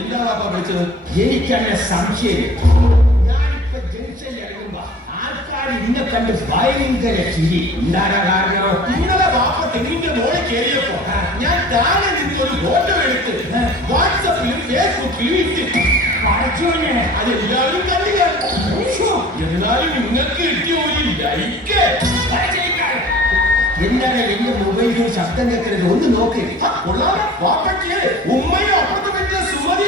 എന്താ വാപ്പ വിളിച്ചത്? എനിക്കല്ല സംശയം. ഞാനിപ്പോ ജംഗ്ഷനിൽ ഇറങ്ങുമ്പോ ആൾക്കാർ ഇന്നെ കണ്ട് ഭയങ്കര ചിരി. എന്താണ് കാരണം? ഇന്നലെ വാപ്പ തെങ്ങിന്റെ മോളിൽ കയറിയപ്പോ ഞാൻ താഴെ നിന്ന് ഒരു ഫോട്ടോ എടുത്ത് വാട്സപ്പിലും ഫേസ്ബുക്കിലും ഇട്ട്. അതെല്ലാവരും കണ്ടില്ല. എന്നാലും നിങ്ങൾക്ക് കിട്ടിയ ഒരു ലൈക്ക്. എന്താണ് എന്റെ മൊബൈലിൽ ശബ്ദം കേൾക്കുന്നത്? ഒന്ന് നോക്ക്. വാപ്പയ്ക്ക് ഉമ്മയും അപ്പുറത്ത് പറ്റിയ സുമതി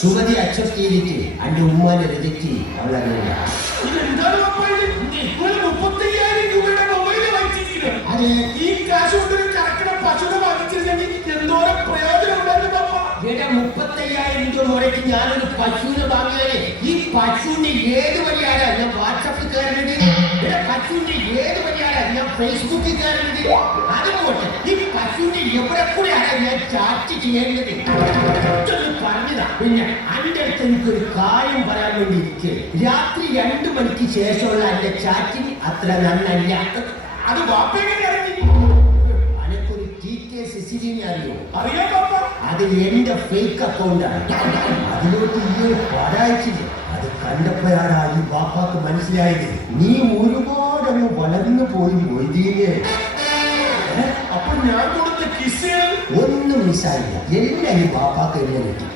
സുമതി അക്സെപ്റ്റ് ചെയ്തിട്ട് എന്റെ ഉമ്മാനെ റിജക്റ്റ് അവളറിയില്ല. ഇതെന്താണ് വാപ്പ? 35,000 രൂപയുടെ മൊബൈല് വാങ്ങിച്ചിരിക്കുന്നത്. അത് ഈ കാശ് കൊണ്ടൊരു കറക്കണ പശുവിനെ വാങ്ങിച്ചിരുന്നെങ്കിൽ എന്തോരം പ്രയോജനം ഉണ്ടായിരുന്നു വാപ്പ. 35,000 രൂപ മുടക്കി ഞാനൊരു പശുവിനെ വാങ്ങിയാലേ ഈ പശുവിന്റെ ഏത് വഴിയാണ് ഞാൻ വാട്സപ്പിൽ കയറുന്നത്? പശുവിന്റെ ഏത് വഴിയാണ് ഞാൻ ഫേസ്ബുക്കിൽ കയറുന്നത്? അതുപോലെ ഈ പശുവിന്റെ എവിടെ കൂടെയാണ് ഞാൻ ചാറ്റ് ചെയ്യേണ്ടത്? പറഞ്ഞതാ. പിന്നെ അതിന്റെ അടുത്ത് എനിക്കൊരു കാര്യം പറയാൻ വേണ്ടി ഇരിക്കുക. രാത്രി 2 മണിക്ക് ശേഷമുള്ള എന്റെ ചാറ്റിന് അത്ര നന്നല്ല. അത് വാപ്പ എങ്ങനെ അറിഞ്ഞു? അനക്കൊരു TK സിസിലിനെ അറിയോ? അറിയാം വാപ്പ. അത് എന്റെ ഫേക്ക് അക്കൗണ്ടാണ്. അതിലോട്ട് ഈ പടായിച്ചില്ല. അത് കണ്ടപ്പോഴാണ് ഈ വാപ്പാക്ക് മനസ്സിലായത് നീ ഒരുപാടങ്ങ് വളർന്നു പോയി മൊയ്തീനെ. അപ്പൊ ഞാൻ കൊടുത്ത കിസ് ഒന്നും മിസ്സായില്ല. എല്ലാം ഈ വാപ്പാക്ക് എന്നെ കിട്ടി.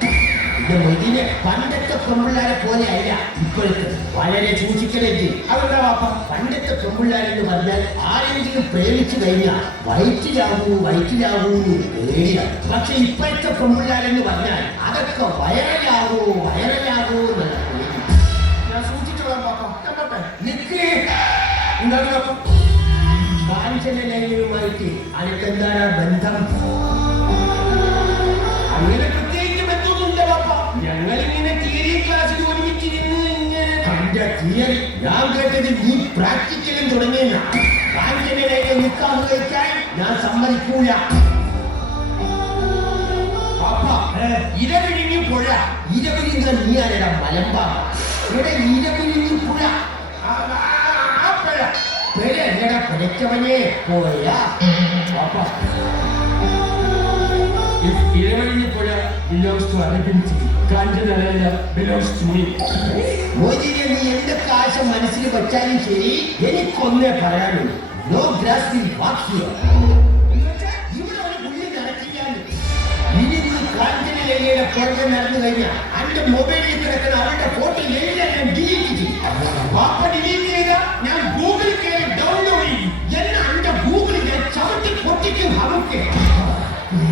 പിന്നെ മൊയ്തീനെ പണ്ടത്തെ പെമ്പിള്ളാരെ പോലെ അല്ല ഇപ്പോഴത്തെ. വളരെ സൂക്ഷിക്കലേക്ക്. അതെന്താ വാപ്പ? പണ്ടത്തെ പെമ്പിള്ളാരെന്ന് പറഞ്ഞാൽ ആരെങ്കിലും പ്രേമിച്ചു കഴിഞ്ഞാൽ വയറ്റിലാവൂ പേടിയാണ്. പക്ഷെ ഇപ്പോഴത്തെ പെമ്പിള്ളാരെന്ന് പറഞ്ഞാൽ അതൊക്കെ വയറലാവൂ എന്നുള്ള പേടി. ഞാൻ സൂക്ഷിച്ചോളാം വാപ്പ. നിക്ക്. എന്താണ് വാപ്പ? കാഞ്ചനയുമായിട്ട് അനക്കെന്താണ് ബന്ധം? അങ്ങനെ പ്രത്യേകിച്ച് ബന്ധമൊന്നുമില്ല വാപ്പ. ഞങ്ങളിങ്ങനെ തിയറി ക്ലാസ്സിൽ ഒരുമിച്ചിരുന്ന് ഇങ്ങനെ. എന്റെ തിയറി ഞാൻ കേട്ടത് നീ പ്രാക്ടിക്കലും തുടങ്ങിയ. കാഞ്ചനയെ നിക്കാഹ് കഴിക്കാൻ ഞാൻ സമ്മതിക്കൂല. വാപ്പ, ഇരവിഴിഞ്ഞു പുഴ. ഇരവിഴിഞ്ഞ നീ ആരടാ മലമ്പാ? ഇവിടെ ഇരവിഴിഞ്ഞു പുഴ. ആ പുഴ. പേര് എന്നടാ പിഴച്ചവനെ പോയാ. വാപ്പ, if ഇരവിഴിഞ്ഞു പുഴ belongs to Arabian Sea, കാഞ്ചനയില belongs to me. മോദിനെ നീ എന്തൊക്കെ ആശ മനസ്സിൽ വെച്ചാലും ശരി, എനിക്കൊന്നേ പറയാനുള്ളൂ. No grass will walk here. ഇവിടെ ഒരു പുള്ളി നടക്കില്ലാന്ന്. ഇനി നീ കാഞ്ചനയിലയുടെ പുറകെ നടന്നു കഴിഞ്ഞാൽ എന്റെ മൊബൈലിൽ കിടക്കുന്ന അവരുടെ ഫോട്ടോ എല്ലാം ഞാൻ ഡിലീറ്റ് ചെയ്യും. വാപ്പ ഡിലീറ്റ് ചെയ്ത ഞാൻ ഗൂഗിളിൽ കയറി ഡൗൺലോഡ് ചെയ്യും. എന്നെ എന്റെ ഗൂഗിളിൽ ഞാൻ ചവിട്ടി പൊട്ടിക്കും. അവർക്ക്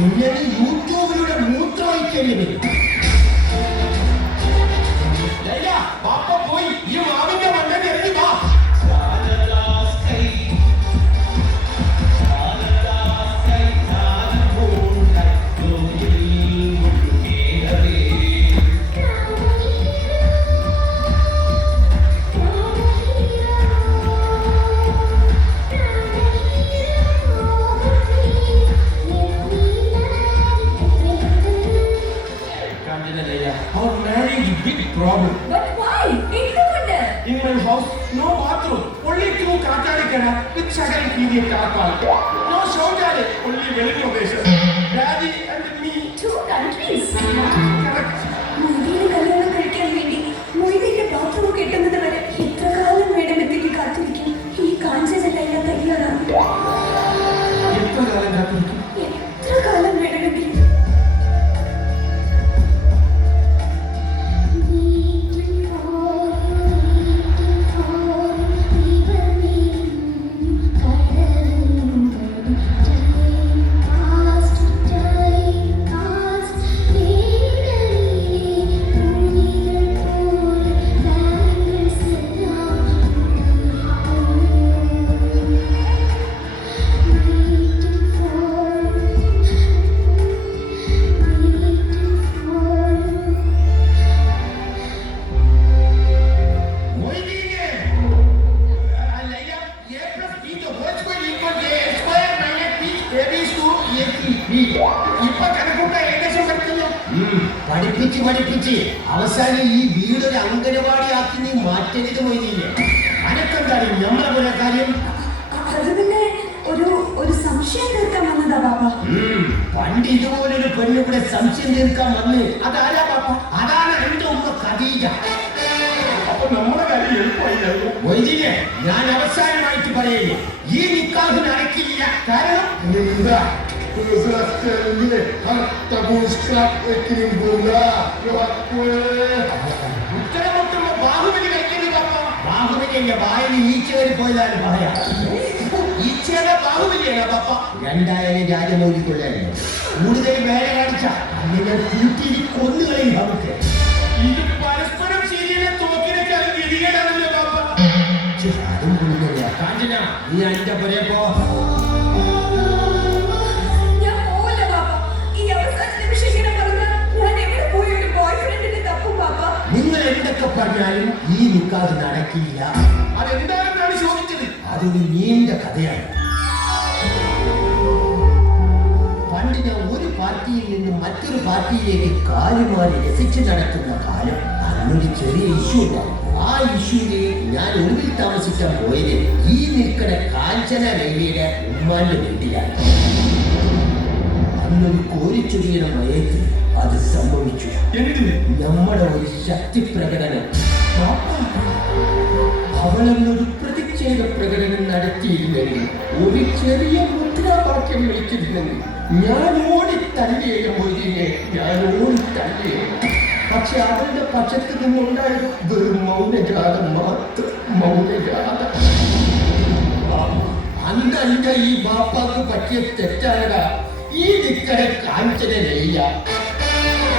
എന്നെ യൂട്യൂബിലൂടെ മൂത്രമൊഴിക്കേണ്ടി വരും. വാപ്പ പോയി ഈ മാവിന്റെ മണ്ണൻ ഇറങ്ങി വാ. Our marriage is a big problem. But why? In my house, no bathroom, only 2 Katarikana with second period Karpal. No showjale, only Velikopation. Daddy and me. 2 countries. Correct. മൊയ്തീനെ കല്യാണം കഴിക്കാൻ വേണ്ടി മൊയ്തീന്റെ ബാത്റൂം കെട്ടുന്നത് വരെ എത്ര കാലം വേണമെങ്കിൽ കാത്തിരിക്കും. ഈ കാഞ്ചനയില തയ്യാറാണ്. എത്ര കാലം കാത്തിരിക്കും? എത്ര കാലം വേണമെങ്കിൽ. പഠിപ്പിച്ച് അവസാനം ഈ വീടൊരു അംഗനവാടി ആക്കി നീ മാറ്റരുത് പോയില്ലേ? അനക്കെന്താണ് നമ്മളെ പോലെ കാര്യം? അത് പിന്നെ ഒരു സംശയം തീർക്കാൻ വന്നതാ ബാബ. പണ്ട് ഇതുപോലൊരു പെണ്ണിവിടെ സംശയം തീർക്കാൻ വന്ന് അതാരാ പാപ്പ? അതാണ് എന്റെ ഉമ്മ ഖദീജ. അപ്പൊ നമ്മുടെ കാര്യം എളുപ്പമായില്ലായിരുന്നു. വൈദ്യനെ ഞാൻ അവസാനമായിട്ട് പറയുന്നു, ഈ നിക്കാഹ് നടക്കില്ല. കാരണം Linda, coisa estranha, a buscar aquele lugar, eu ഉത്തരമൊട്ടുമ്പോ Baahubali കഴിക്കരുത് പാപ്പ. ബാഹുബലി എന്റെ വായിൽ ഈച്ചേരി പോയതാണ് പറയാ. ഈച്ചയുടെ ബാഹുബലിയാണ് പാപ്പ. രണ്ടായാലും രാജമൗലിക്കൊള്ളായിരുന്നു. കൂടുതൽ വേല കാണിച്ച അങ്ങനെ കൂട്ടിരി കൊന്നുകളയും നമുക്ക്. ഇത് പരസ്പരം ശരിയെ തോക്കിനേക്കാളും ഗതികേടാണല്ലോ ബാപ്പ. അതും കൊള്ളില്ല. കാഞ്ചന, നീ അതിന്റെ പുറകെ പോ. ഞാൻ പോവില്ല ബാബ. ഈ അവസാന നിമിഷം ഇങ്ങനെ പറഞ്ഞാൽ ഞാൻ എവിടെ പോയി ഒരു ബോയ് ഫ്രണ്ടിനെ തപ്പും ബാബ. നിങ്ങൾ എന്തൊക്കെ പറഞ്ഞാലും ഈ നിക്കാഹ് നടക്കില്ല. അതെന്താണെന്നാണ് ചോദിച്ചത്. അതൊരു നീണ്ട കഥയാണ്. പണ്ട് ഞാൻ ഒരു പാർട്ടിയിൽ നിന്ന് മറ്റൊരു പാർട്ടിയിലേക്ക് കാലുമാറി രസിച്ചു നടക്കുന്ന കാലം. അന്നൊരു ചെറിയ ഇഷ്യൂ ഉണ്ടായിരുന്നു. ആ ഇഷ്യൂവിൽ ഞാൻ ഒളിവിൽ താമസിക്കാൻ പോയത് ഈ നിൽക്കണ കാഞ്ചന രേഖയുടെ ഉമ്മാന്റെ വീട്ടിലാണ്. അന്നൊരു കോരിച്ചൊരിയുടെ മയത്തിൽ അത് സംഭവിച്ചു. എന്ത്? നമ്മുടെ ഒരു ശക്തി പ്രകടനം. അവളെന്നൊരു പ്രതിഷേധ പ്രകടനം നടത്തിയിരുന്നെങ്കിൽ, ഒരു ചെറിയ മുദ്രാവാക്യം വിളിച്ചിരുന്നെങ്കിൽ ഞാൻ ഓടി തള്ളിയേക്കുമ്പോൾ ഞാൻ ഓടി തള്ളിയേ. പക്ഷെ അവളുടെ പക്ഷത്ത് നിന്നുണ്ടായത് വെറും മൗനജാതം മാത്രം. മൗനജാത. അന്നല്ല ഈ ബാപ്പാക്ക് പറ്റിയ തെറ്റാനടാ ഈ നിക്കടെ കാഞ്ചന നെയ്യ.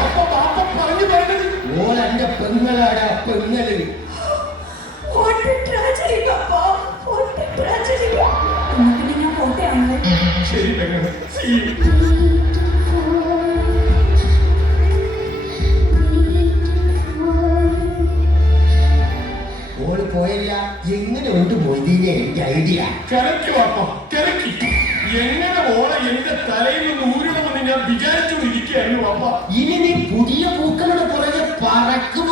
അപ്പൊ ബാപ്പ പറഞ്ഞു പറഞ്ഞത് ഓൾ എന്റെ പെങ്ങളാടാ, പെങ്ങള്. What a tragedy, Papa. What a tragedy. എന്നാ പിന്നെ ഞാൻ പോട്ടെ അമ്മേ. ശരി പെങ്ങളെ. See you. ഓള് പോയില്ല. എങ്ങനെ ഉണ്ട് മൊയ്തീനെ എന്റെ ഐഡിയ? കലക്കി ബാപ്പ, കലക്കി. എങ്ങനെ ഓളെ എന്റെ തലയിൽ നിന്ന് ഊരണമെന്ന് ഞാൻ വിചാരിച്ചുകൊണ്ടിരിക്കുകയായിരുന്നു ബാപ്പ. ഇനി നീ പുതിയ പൂക്കളുടെ പുറകെ പറക്കും